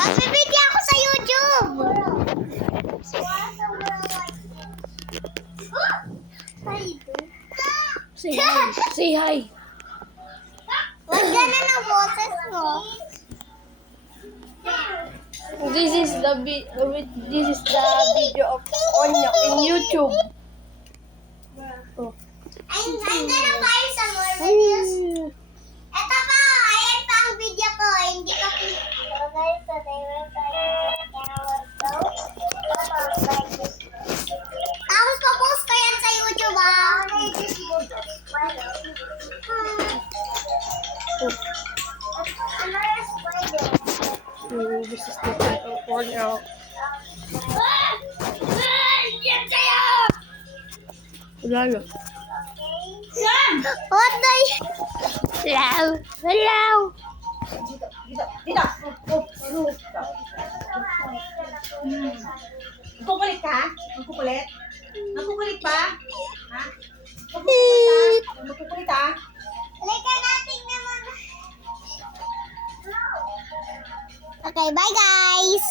Magbibigyan ako sa YouTube. Say hi. Say hi. Wag ganun ang boses mo. This is the video of Onyo in YouTube. Oh. I'm gonna buy some more videos. Ito pa, ayan pa ang video ko. Hindi ko tapos pa-post ko yan sa YouTube, ah. This is the video of Onyo. Yan sa'yo! Wala na. What the... Hello? Hello? Dito. Magkukulit ka? Magkukulit? Magkukulit pa? Ha? Magkukulit ha? Halika natin naman. Okay, bye guys!